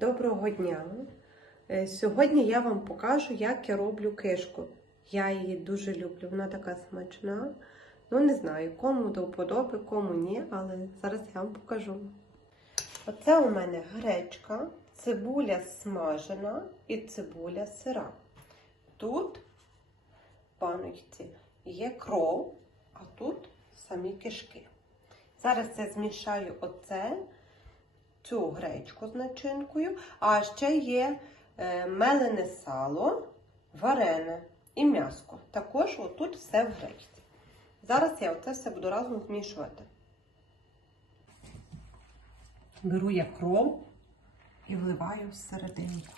Доброго дня! Е, Сьогодні я вам покажу, як я роблю кишку. Я її дуже люблю, вона така смачна. Ну, не знаю, кому до вподоби, кому ні, але зараз я вам покажу. Оце у мене гречка, цибуля смажена і цибуля сира. Тут в є кров, а тут самі кишки. Зараз я змішаю оце цю гречку з начинкою, а ще є е, мелене сало, варене і м'яско. Також отут все в гречці. Зараз я оце все буду разом змішувати. Беру я кров і вливаю всерединку.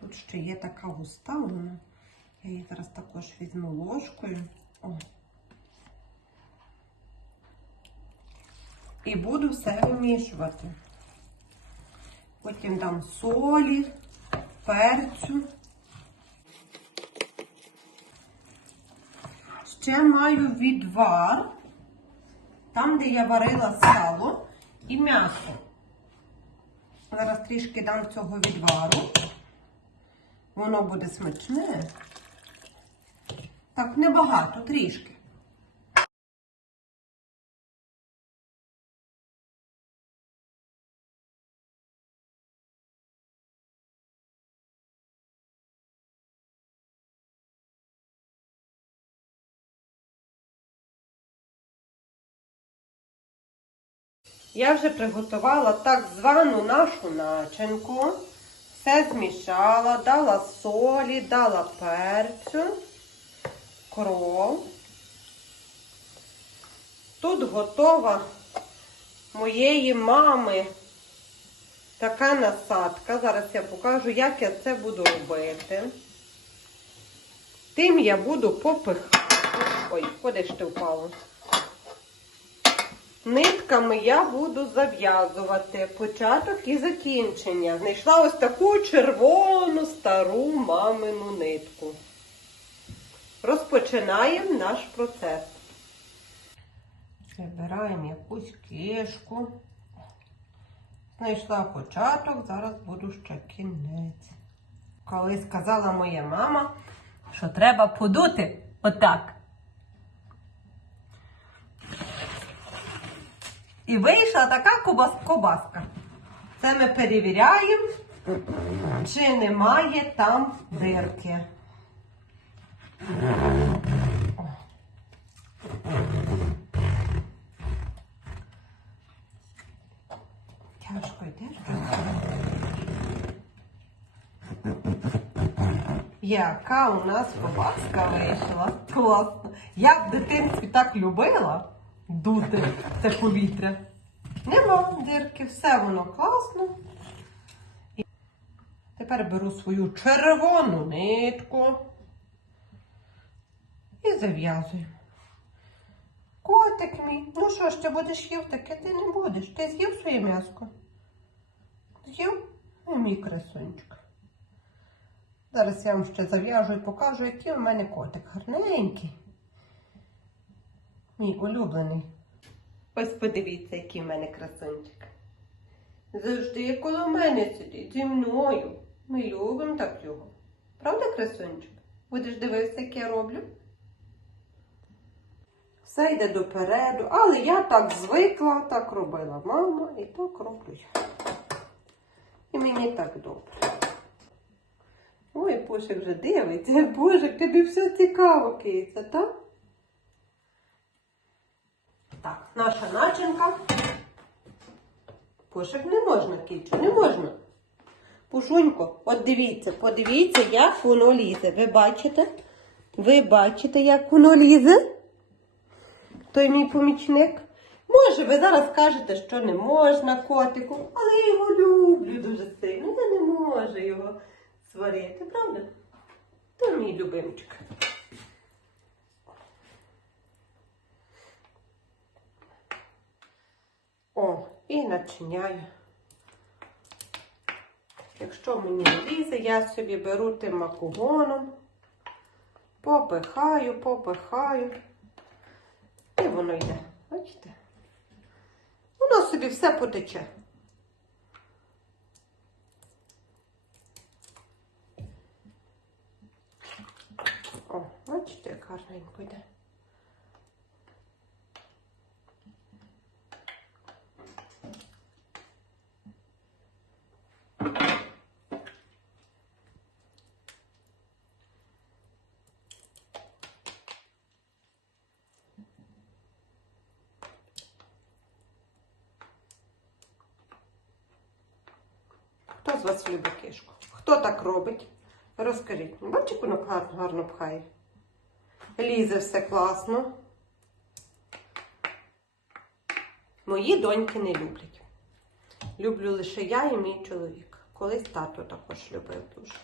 Тут ще є така густа вона. Я її зараз також візьму ложкою. О. І буду все вимішувати. Потім дам солі, перцю. Ще маю відвар, там, де я варила сало і м'ясо. Зараз трішки дам цього відвару. Воно буде смачне. Так, небагато, трішки. Я вже приготувала так звану нашу начинку. Все змішала, дала солі, дала перцю, кров. Тут готова моєї мами така насадка. Зараз я покажу, як я це буду робити. Тим я буду попихати. Ой, куди ж ти впало? Нитками я буду зав'язувати початок і закінчення. Знайшла ось таку червону стару мамину нитку. Розпочинаємо наш процес. Вибираємо якусь кишку. Знайшла початок, зараз буду ще кінець. Колись сказала моя мама, що треба подути отак. І вийшла така кобас- кобаска. Це ми перевіряємо, чи немає там дирки. Тяжко йдеш. Яка у нас кобаска вийшла. Класно. Я в дитинстві так любила дути це повітря. Нема дирки, все воно класно. І тепер беру свою червону нитку і зав'язую. Котик мій, ну що ж ти будеш їв, таке ти не будеш. Ти з'їв своє м'яско? З'їв? Ну, мій красунчик. Зараз я вам ще зав'яжу і покажу, який у мене котик гарненький. Мій улюблений. Ось подивіться, який в мене красунчик. Завжди коло мене сидить зі мною. Ми любимо так його. Правда, красунчик? Будеш дивитися, як я роблю? Все йде допереду, але я так звикла, так робила мама і так роблю я. І мені так добре. Ой, Пошик вже дивиться. Боже, тобі все цікаво, киця, так? Так, наша начинка. Пошик не можна, кичу, не можна. Пушунько, от дивіться, подивіться, як воно лізе. Ви бачите? Ви бачите, як воно лізе? Той мій помічник. Може, ви зараз скажете, що не можна котику, але я його люблю дуже сильно. Я не можу його сварити, правда? То мій любимчик. О, і начиняю. Якщо мені лізе, я собі беру тим макогоном, попихаю, попихаю, і воно йде. Бачите? Воно собі все потече. О, бачите, гарненько йде. З вас любить кишку? Хто так робить? Розкажіть. Бачите, воно гарно, гарно пхає. Лізе все класно. Мої доньки не люблять. Люблю лише я і мій чоловік. Колись тато також любив дуже.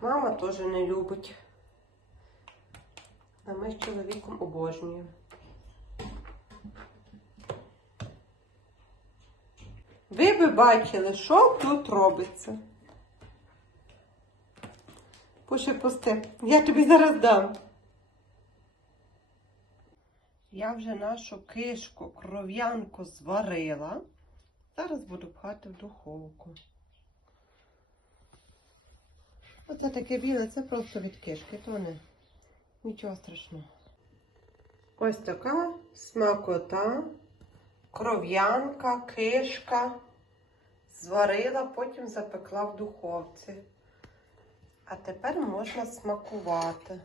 Мама теж не любить. А ми з чоловіком обожнюємо. Ви би бачили, що тут робиться. Пуши пусти. Я тобі зараз дам. Я вже нашу кишку, кров'янку зварила. Зараз буду пхати в духовку. Оце таке біле, це просто від кишки, то не нічого страшного. Ось така смакота, кров'янка, кишка. Зварила, потім запекла в духовці. А тепер можна смакувати.